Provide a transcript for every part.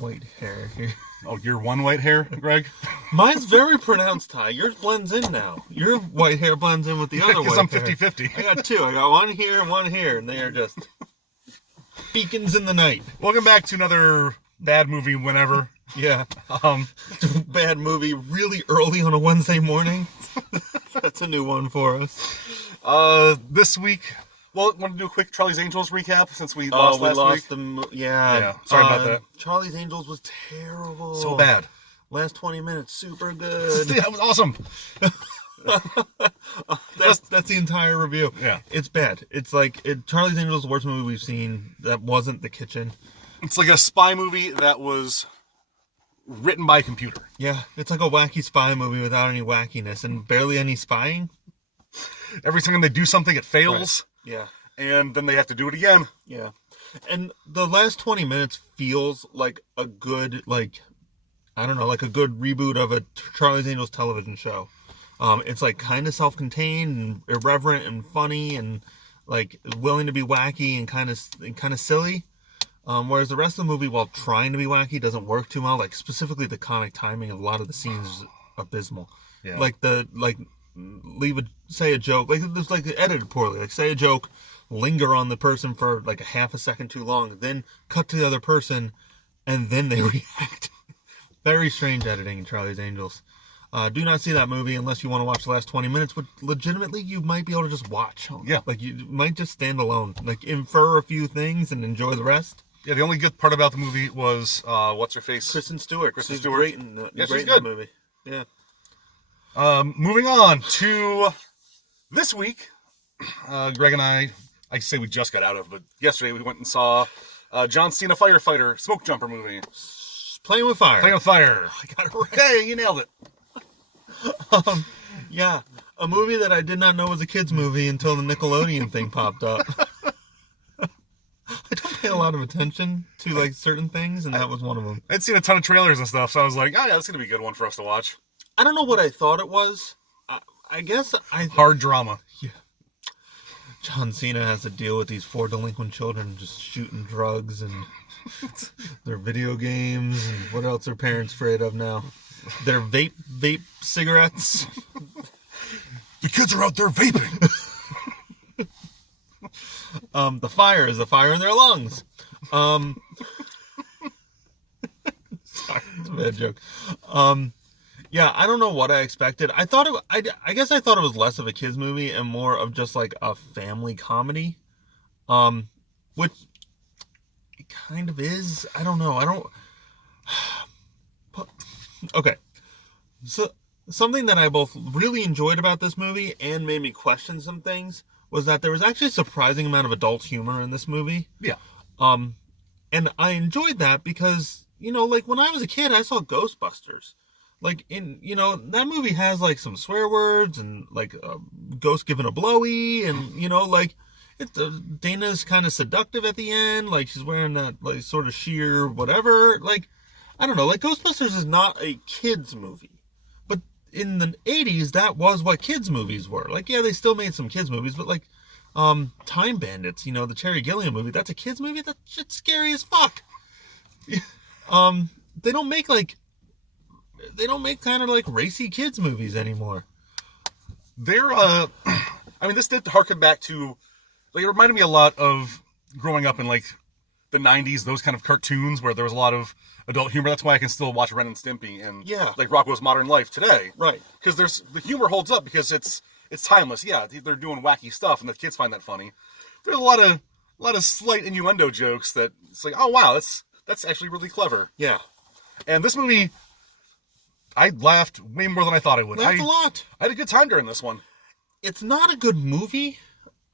white hair here. Oh, your one white hair, Greg? Mine's very pronounced, Ty. Yours blends in now. Your white hair blends in with the other white Because I'm hair. 50-50. I got two. I got one here and one here, and they are just beacons in the night. Welcome back to another bad movie whenever. Yeah. Um, Bad movie really early on a Wednesday morning. That's a new one for us. this week, well, want to do a quick Charlie's Angels recap since we lost last week? Yeah. Sorry about that. Charlie's Angels was terrible. So bad. Last 20 minutes, super good. That was awesome. That's the entire review. Yeah. It's bad. It's like Charlie's Angels is the worst movie we've seen. That wasn't The Kitchen. It's like a spy movie that was written by a computer. Yeah, it's like a wacky spy movie without any wackiness and barely any spying. Every time they do something, it fails. Right. Yeah. And then they have to do it again. Yeah. And the last 20 minutes feels like a good, a good reboot of a Charlie's Angels television show. It's like kind of self-contained and irreverent and funny and like willing to be wacky and kind of silly. Whereas the rest of the movie, while trying to be wacky, doesn't work too well. Like specifically the comic timing of a lot of the scenes is abysmal. Yeah. Say a joke, edited poorly. Like say a joke, linger on the person for like a half a second too long, then cut to the other person, and then they react. Very strange editing in Charlie's Angels. Do not see that movie unless you want to watch the last 20 minutes, but legitimately you might be able to just watch. Yeah. Like you might just stand alone, like infer a few things and enjoy the rest. Yeah, the only good part about the movie was, what's her face? Kristen Stewart. Kristen She's Stewart. great in, Yeah, great she's in good. that movie. Yeah. Moving on to this week, Greg and I say we just got out of, but yesterday we went and saw John Cena Firefighter Smoke Jumper movie. Playing with Fire. Playing with Fire. I got it right. Hey, you nailed it. Yeah, a movie that I did not know was a kids movie until the Nickelodeon thing popped up. I don't pay a lot of attention to like certain things, and that was one of them. I'd seen a ton of trailers and stuff, so I was like, oh yeah, that's gonna be a good one for us to watch. I don't know what I thought it was. I guess Hard drama. Yeah. John Cena has to deal with these 4 delinquent children just shooting drugs and their video games and what else are parents afraid of now? Their vape cigarettes. The kids are out there vaping. The fire is the fire in their lungs. Sorry, it's a bad joke. Yeah, I don't know what I expected. I guess I thought it was less of a kids movie and more of just like a family comedy. Which it kind of is. I don't know. Okay. So something that I both really enjoyed about this movie and made me question some things was that there was actually a surprising amount of adult humor in this movie. Yeah. And I enjoyed that because, like when I was a kid, I saw Ghostbusters. Like that movie has like some swear words and like a ghost giving a blowy and, Dana's kind of seductive at the end. Like she's wearing that like sort of sheer whatever. Like, I don't know, like Ghostbusters is not a kid's movie. But in the 80s, that was what kids movies were. Like, yeah, they still made some kids movies, but like, Time Bandits, the Terry Gilliam movie, that's a kids movie? That shit's scary as fuck. They don't make kind of like racy kids movies anymore. This did harken back to, like, it reminded me a lot of growing up in like the 90s, those kind of cartoons where there was a lot of adult humor. That's why I can still watch Ren and Stimpy and like Rocko's Modern Life today. Right. Because the humor holds up because it's timeless. Yeah, they're doing wacky stuff and the kids find that funny. There's a lot of slight innuendo jokes that it's like, oh wow, that's actually really clever. Yeah. And this movie, I laughed way more than I thought I would. Laughed a lot. I had a good time during this one. It's not a good movie,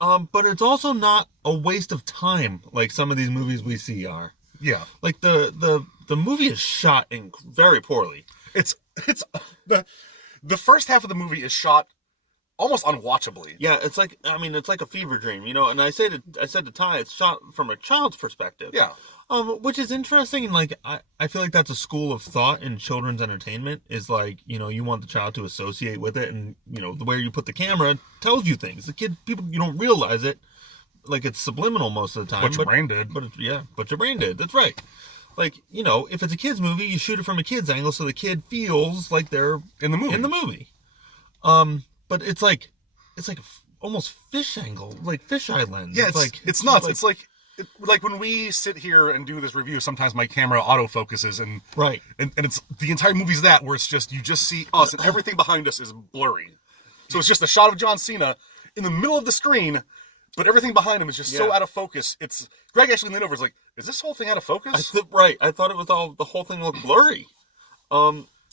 but it's also not a waste of time like some of these movies we see are. Yeah. Like the movie is shot very poorly. It's the first half of the movie is shot almost unwatchably. Yeah, it's like a fever dream, and I said to Ty, it's shot from a child's perspective. Yeah. Which is interesting, and like I feel like that's a school of thought in children's entertainment is like, you want the child to associate with it, and the way you put the camera tells you things. The people, you don't realize it, like it's subliminal most of the time. But your brain did. But your brain did. That's right. like, you know, if it's a kid's movie, you shoot it from a kid's angle so the kid feels like they're in the movie. But it's like almost fish angle, like fisheye lens. Yeah, it's nuts. It's like when we sit here and do this review, sometimes my camera autofocuses and right, and it's the entire movie's that where it's just you just see us and everything behind us is blurry. So it's just a shot of John Cena in the middle of the screen, but everything behind him is just so out of focus. It's Greg actually leaned over. Is like, is this whole thing out of focus? Right. I thought it was the whole thing looked blurry.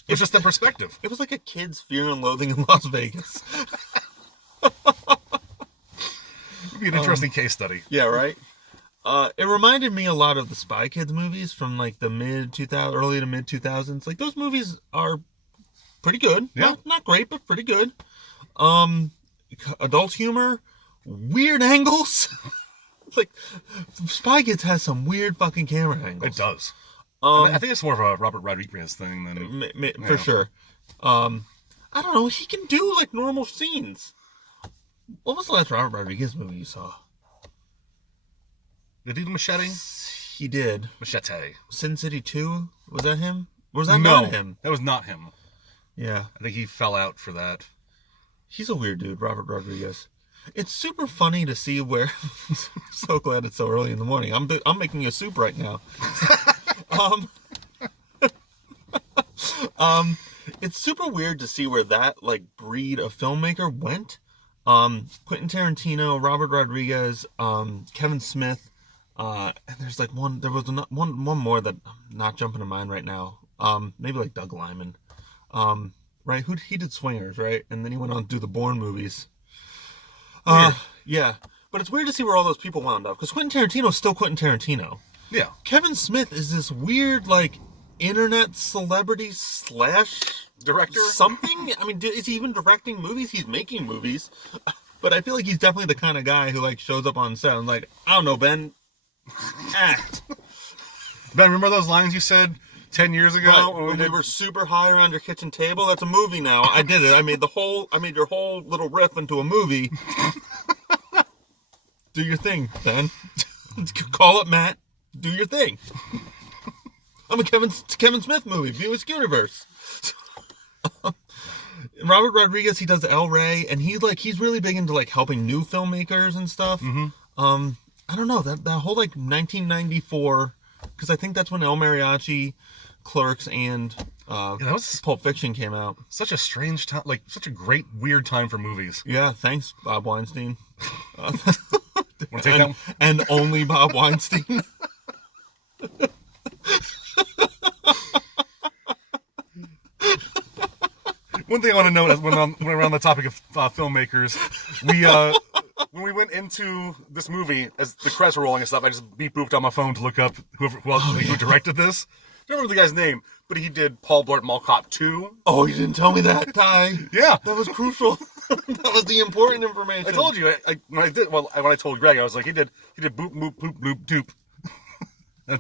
It's just the perspective. It was like a kid's Fear and Loathing in Las Vegas. It'd be an interesting case study. Yeah, right. It reminded me a lot of the Spy Kids movies from like the early to mid 2000s. Like those movies are pretty good. Yeah. Not great, but pretty good. Adult humor, weird angles. Like Spy Kids has some weird fucking camera angles. It does. I think it's more of a Robert Rodriguez thing than for sure. I don't know. He can do like normal scenes. What was the last Robert Rodriguez movie you saw? Did he do Machete? He did. Machete. Sin City 2? Was that him? Or was that not him? That was not him. Yeah. I think he fell out for that. He's a weird dude, Robert Rodriguez. It's super funny to see where... So glad it's so early in the morning. I'm making a soup right now. It's super weird to see where that like breed of filmmaker went. Quentin Tarantino, Robert Rodriguez, Kevin Smith, and there's like one more that I'm not jumping to mind right now. Maybe like Doug Liman. Right? He did Swingers, right? And then he went on to do the Bourne movies. Yeah. But it's weird to see where all those people wound up. Because Quentin Tarantino's still Quentin Tarantino. Yeah. Kevin Smith is this weird, like, internet celebrity / director? Something? I mean, is he even directing movies? He's making movies. But I feel like he's definitely the kind of guy who, like, shows up on set and like, I don't know, Ben. Act. Ben, remember those lines you said 10 years ago? Right. When we were super high around your kitchen table? That's a movie now. I did it. I made your whole little riff into a movie. Do your thing, Ben. Call it Matt. Do your thing. I'm a Kevin Smith movie. View Universe. Robert Rodriguez, he does El Rey, and he's really big into like helping new filmmakers and stuff. Mm-hmm. I don't know that whole like 1994, because I think that's when El Mariachi, Clerks, and that was Pulp Fiction came out. Such a strange time, like such a great weird time for movies. Yeah, thanks, Bob Weinstein. And only Bob Weinstein. One thing I want to note is when we're on the topic of filmmakers, when we went into this movie, as the credits were rolling and stuff, I just beep booped on my phone to look up who directed this. I don't remember the guy's name, but he did Paul Blart Mall Cop 2. Oh, you didn't tell me that, Ty. Yeah. That was crucial. That was the important information. I told you. When I told Greg, I was like, he did boop, boop, boop, boop, doop.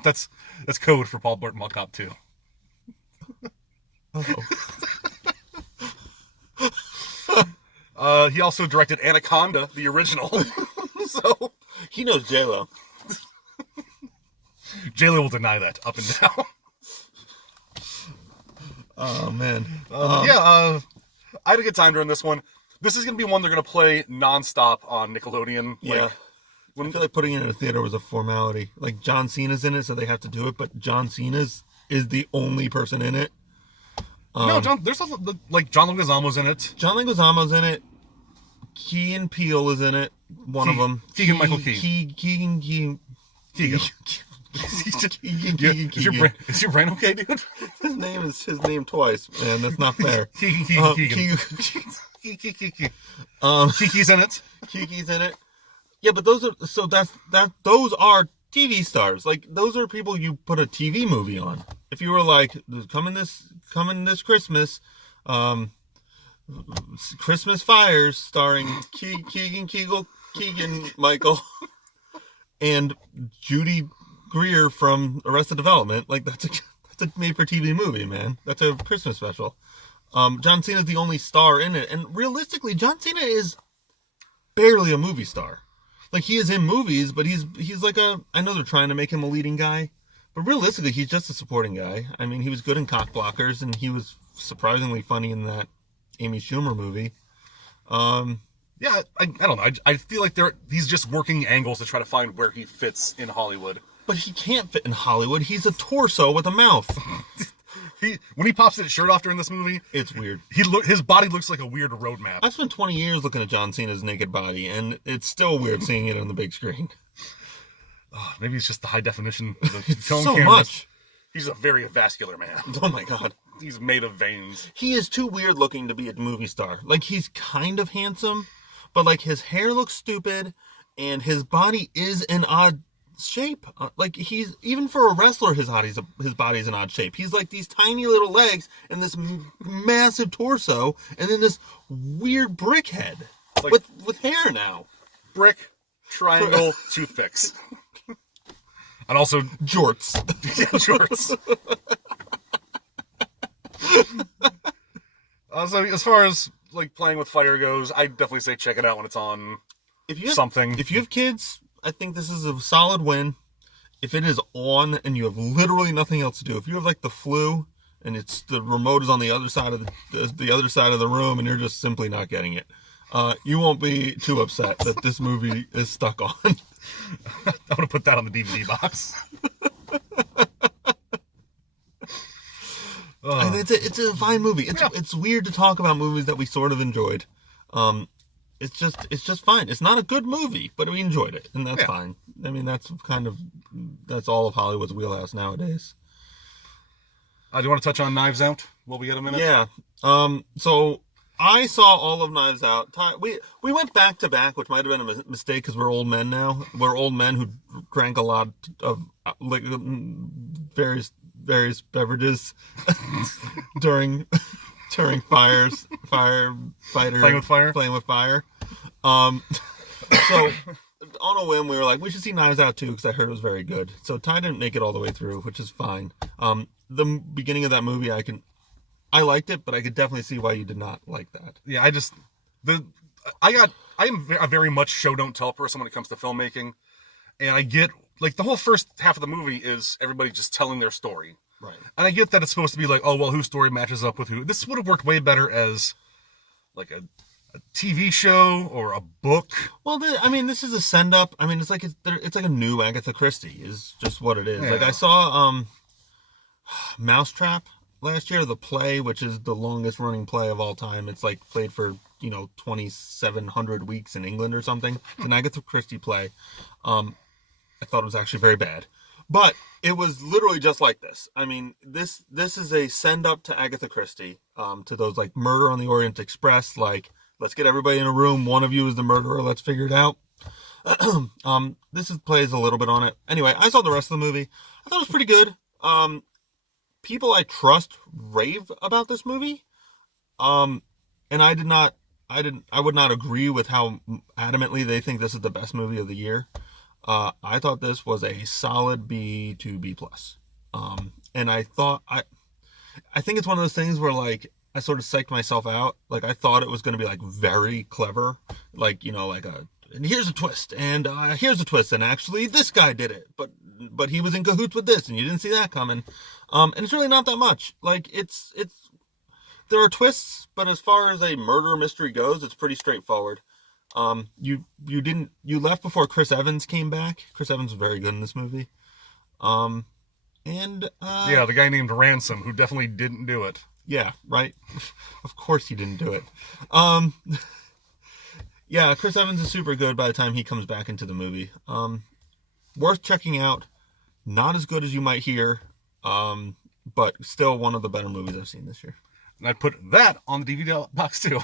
That's code for Paul Blart Mall Cop 2. He also directed Anaconda, the original. So he knows J-Lo. J-Lo will deny that up and down. Oh, man. I had a good time during this one. This is going to be one they're going to play nonstop on Nickelodeon. Yeah. I feel like putting it in a theater was a formality. Like, John Cena's in it, so they have to do it, but John Cena's is the only person in it. No, there's like John Leguizamo's in it. John Leguizamo's in it. Key and Peele is in it. One of them. Keegan-Michael Key. Keegan. Is your brain okay, dude? His name twice, man. That's not fair. Kiki's in it. Kiki's in it. Yeah, but those are TV stars. Like, those are people you put a TV movie on. If you were like, coming this Christmas, Christmas Fires, starring Keegan-Michael, and Judy Greer from Arrested Development, like that's a made-for-TV movie, man. That's a Christmas special. John Cena's the only star in it, and realistically, John Cena is barely a movie star. Like, he is in movies, but he's like I know they're trying to make him a leading guy, But realistically, he's just a supporting guy. I mean, he was good in Cock Blockers, and he was surprisingly funny in that Amy Schumer movie. Yeah, I don't know. I feel like he's just working angles to try to find where he fits in Hollywood. But he can't fit in Hollywood. He's a torso with a mouth. When he pops his shirt off during this movie, it's weird. His body looks like a weird road map. I've spent 20 years looking at John Cena's naked body, and it's still weird seeing it on the big screen. Oh, maybe it's just the high definition of the film so cameras. Much. He's a very vascular man. Oh my god. He's made of veins. He is too weird looking to be a movie star. Like, he's kind of handsome, but like his hair looks stupid, and his body is an odd shape. Like, he's, even for a wrestler, his body's an odd shape. He's like these tiny little legs and this massive torso, and then this weird brick head like, with hair now. Brick, triangle, toothpicks. And also jorts. Yeah, jorts. So as far as like playing with fire goes, I definitely say check it out when it's on. If you have kids, I think this is a solid win. If it is on and you have literally nothing else to do, if you have like the flu and it's the remote is on the other side of the other side of the room and you're just simply not getting it, you won't be too upset that this movie is stuck on. I'm gonna put that on the DVD box. And it's a fine movie. It's weird to talk about movies that we sort of enjoyed. It's just fine. It's not a good movie, but we enjoyed it, and that's fine. I mean, that's all of Hollywood's wheelhouse nowadays. Do you want to touch on Knives Out while we get a minute? Yeah. So I saw all of Knives Out. We went back to back, which might have been a mistake because we're old men now. We're old men who drank a lot of various beverages during playing with fire. So on a whim, we were like, we should see Knives Out too because I heard it was very good. So Ty didn't make it all the way through, which is fine. The beginning of that movie, I liked it, but I could definitely see why you did not like that. Yeah, I am a very much show don't tell person when it comes to filmmaking, and I get like the whole first half of the movie is everybody just telling their story. Right. And I get that it's supposed to be like, oh, well, whose story matches up with who. This would have worked way better as like a TV show or a book. Well, this is a send up. I mean, it's like a new Agatha Christie is just what it is. Yeah. Like I saw Mousetrap last year, the play, which is the longest running play of all time. It's like played for 2,700 weeks in England or something. It's an Agatha Christie play. I thought it was actually very bad. But it was literally just like this. I mean, this is a send up to Agatha Christie, to those like Murder on the Orient Express, like, let's get everybody in a room. One of you is the murderer. Let's figure it out. This plays a little bit on it. Anyway, I saw the rest of the movie. I thought it was pretty good. People I trust rave about this movie. And I would not agree with how adamantly they think this is the best movie of the year. I thought this was a solid B to B plus. And I think it's one of those things where like I sort of psyched myself out. Like I thought it was going to be like very clever, like and here's a twist, and here's a twist, and actually this guy did it, but he was in cahoots with this, and you didn't see that coming. And it's really not that much. Like it's there are twists, but as far as a murder mystery goes, it's pretty straightforward. You left before Chris Evans came back. Chris Evans was very good in this movie. The guy named Ransom, who definitely didn't do it. Yeah, right. Of course he didn't do it. Chris Evans is super good by the time he comes back into the movie. Worth checking out. Not as good as you might hear, but still one of the better movies I've seen this year. And I put that on the DVD box too.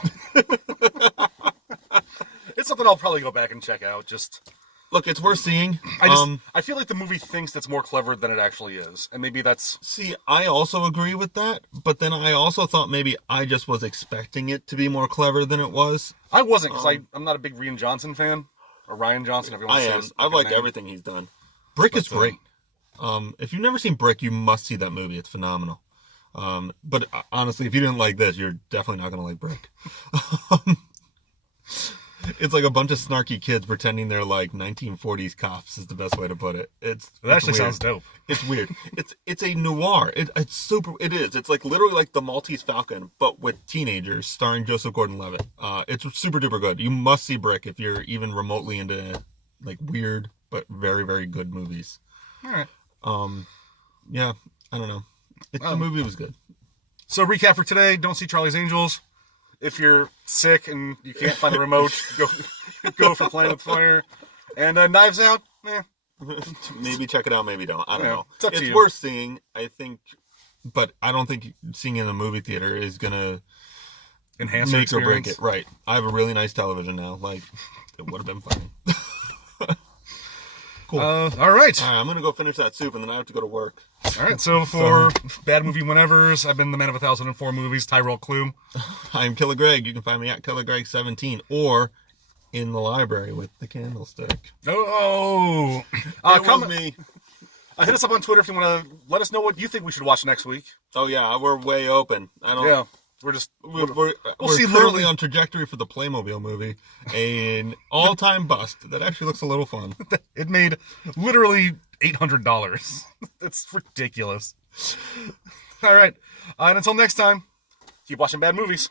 It's something I'll probably go back and check out. Just look, it's worth seeing. I feel like the movie thinks that's more clever than it actually is, and maybe that's. See, I also agree with that, but then I also thought maybe I just was expecting it to be more clever than it was. I wasn't, because I'm not a big Rian Johnson fan, or Ryan Johnson. Everyone I am. I've liked everything he's done. Brick is great. If you've never seen Brick, you must see that movie. It's phenomenal. But honestly, if you didn't like this, you're definitely not going to like Brick. It's like a bunch of snarky kids pretending they're like 1940s cops is the best way to put it. That actually sounds dope. It's weird. It's a noir. It's super. It is. It's like literally like the Maltese Falcon, but with teenagers, starring Joseph Gordon-Levitt. It's super duper good. You must see Brick if you're even remotely into like weird but very very good movies. All right. Yeah. I don't know. The movie was good. So recap for today: don't see Charlie's Angels. If you're sick and you can't find a remote, go for Playing with Fire. And Knives Out, maybe check it out, maybe don't. I don't know. It's worth seeing, I think, but I don't think seeing it in a movie theater is gonna enhance make or break it. Right. I have a really nice television now. Like, it would have been fine. Cool. All right. I'm gonna go finish that soup, and then I have to go to work. All right. So for Bad Movie Whenevers, I've been the man of 1,004 movies, Tyrell Clue. I'm Killer Greg. You can find me at Killer Greg 17 or in the library with the candlestick. Oh, it was me. Hit us up on Twitter if you want to let us know what you think we should watch next week. Oh yeah, we're way open. I don't. Yeah. We're see currently on trajectory for the Playmobil movie, an all-time bust that actually looks a little fun. It made literally $800. It's ridiculous. All right, and until next time, keep watching bad movies.